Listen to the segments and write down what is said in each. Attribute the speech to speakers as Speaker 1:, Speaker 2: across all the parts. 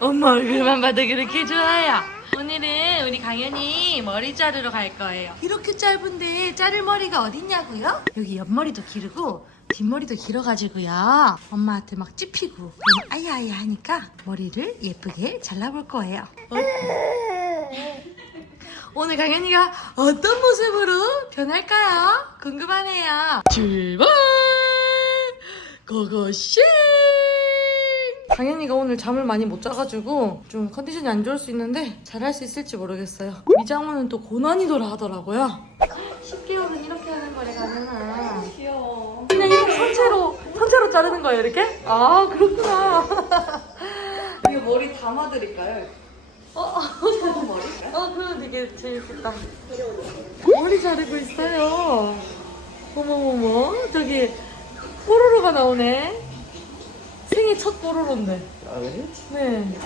Speaker 1: 엄마 얼굴만 봐도 그렇게 좋아요. 오늘은 우리 강연이 머리 자르러 갈 거예요. 이렇게 짧은데 자를 머리가 어딨냐고요? 여기 옆머리도 기르고 뒷머리도 길어가지고요. 엄마한테 막 찝히고 아야아야 하니까 머리를 예쁘게 잘라볼 거예요. 어? 오늘 강연이가 어떤 모습으로 변할까요? 궁금하네요. 출발! 고고싱! 강현이가 오늘 잠을 많이 못 자가지고 좀 컨디션이 안 좋을 수 있는데 잘 할 수 있을지 모르겠어요. 미장원은 또 고난이도라 하더라고요. 10개월은 이렇게 하는 거래 가면아.
Speaker 2: 귀여워.
Speaker 1: 그냥 이렇게 선체로 선체로 자르는 거예요 이렇게? 아 그렇구나.
Speaker 2: 이거 머리 담아드릴까요?
Speaker 1: 어, 어,
Speaker 2: 서브 머리인가요?
Speaker 1: 어 그럼 되게 재밌겠다. 머리 자르고 있어요. 어머머머 저기 뽀로로가 나오네. 생애 첫 뽀로로인데.
Speaker 3: 아 그래?
Speaker 1: 네.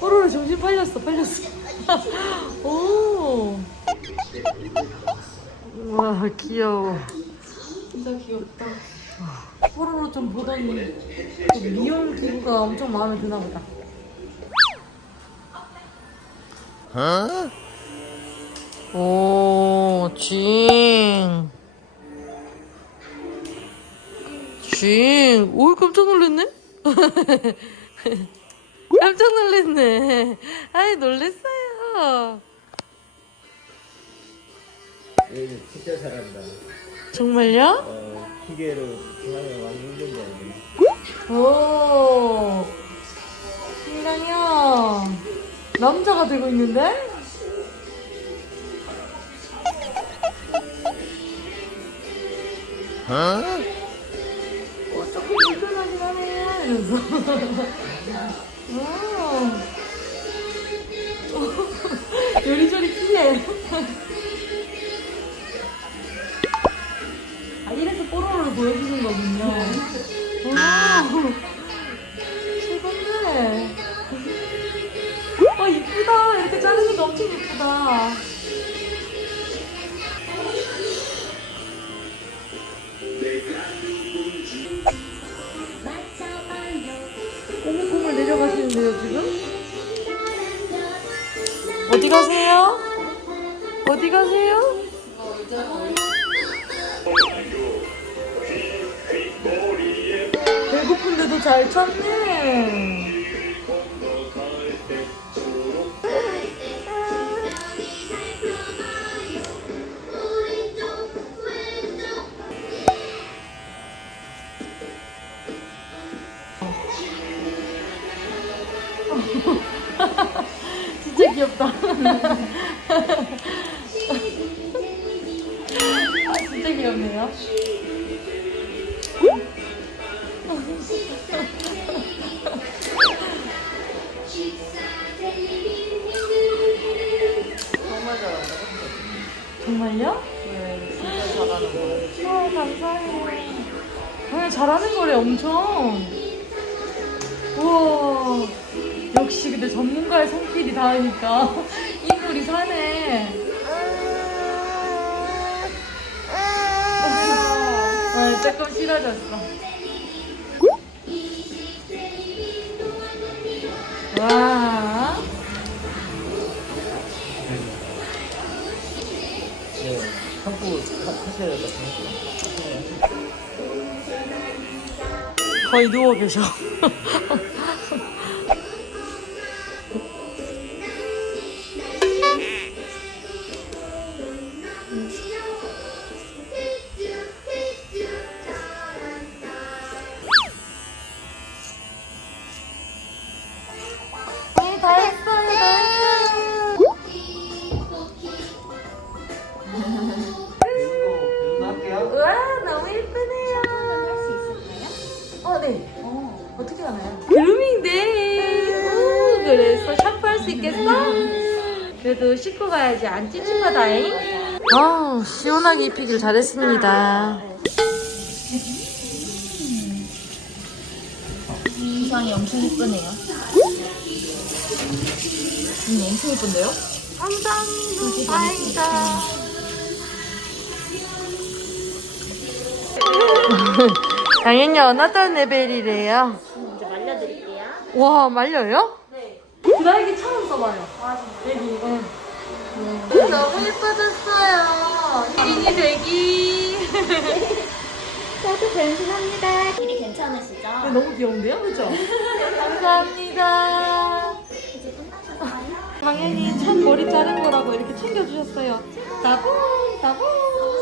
Speaker 1: 뽀로로 정신 팔렸어, 팔렸어. 오. 와, 귀여워.
Speaker 2: 진짜 귀엽다.
Speaker 1: 뽀로로 좀 보더니 좀 미용 기구가 엄청 마음에 드나 보다. 오, 징. 징. 오, 깜짝 놀랐네? 깜짝 놀랐네. 아이, 놀랬어요.
Speaker 3: 진짜 잘한다.
Speaker 1: 정말요?
Speaker 3: 어, 기계로 중앙에 많이 힘든 거 아니야?
Speaker 1: 오. 신랑형. 남자가 되고 있는데? 어, 조금 불편하긴 하네. 이러면서. 오. 요리조리 피해. 아, 이래서 뽀로로를 보여주는 거군요. 오. 이렇게 자르니까 엄청 이쁘다. 꼬물꼬물 내려가시는데요, 지금? 어디 가세요? 어디 가세요? 배고픈데도 잘 참네. 귀엽다. 아, 진짜 귀엽네요.
Speaker 2: 정말 잘한다.
Speaker 1: 정말요?
Speaker 2: 네, 진짜 잘하는 거예요.
Speaker 1: 아, 감사해요. 정말 잘하는 거래, 엄청. 우와. 근데 전문가의 손길이 닿으니까 인물이 사네. 아, 조금 싫어졌어. 와.
Speaker 3: 네. 카페에다
Speaker 1: 거의 누워 계셔. 어떻게 하나요? 그루밍데이. 오, 그래서 샴푸할 수 있겠어? 그래도 씻고 가야지 안 찝찝하다잉. 아, 시원하게 입히길 잘했습니다.
Speaker 2: 인상이 엄청 예쁘네요. 음, 엄청 예쁜데요?
Speaker 1: 감사합니다. 다행이다. 당연히 어떤 레벨이래요?
Speaker 2: 이제 말려드릴게요.
Speaker 1: 와 말려요?
Speaker 2: 네.
Speaker 1: 드라이기 처음 써봐요.
Speaker 2: 아, 진짜.
Speaker 1: 여기 이거. 너무 예뻐졌어요. 혜린이 되기.
Speaker 2: 저도 변신합니다. 길이 괜찮으시죠?
Speaker 1: 너무 귀여운데요? 그죠? 감사합니다.
Speaker 2: 이제 끝나셨어요?
Speaker 1: 당연히 첫 머리 자른 거라고 이렇게 챙겨주셨어요. 따봉, 따봉.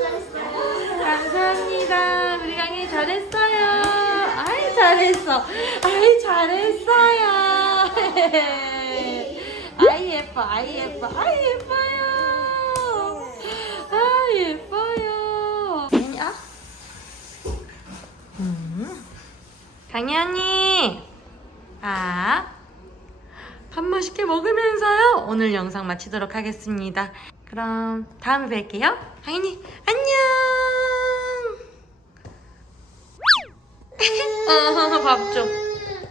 Speaker 2: 잘했어요.
Speaker 1: 감사합니다. 우리 강이 잘했어요. 아이, 잘했어. 아이, 잘했어요. 아이, 예뻐, 아이, 예뻐, 아이, 예뻐요. 아, 예뻐요. 아니, 아? 음. 강현이. 아. 밥 맛있게 먹으면서요. 오늘 영상 마치도록 하겠습니다. 그럼 다음에 뵐게요. 강현이 안녕. 어, 밥 줘.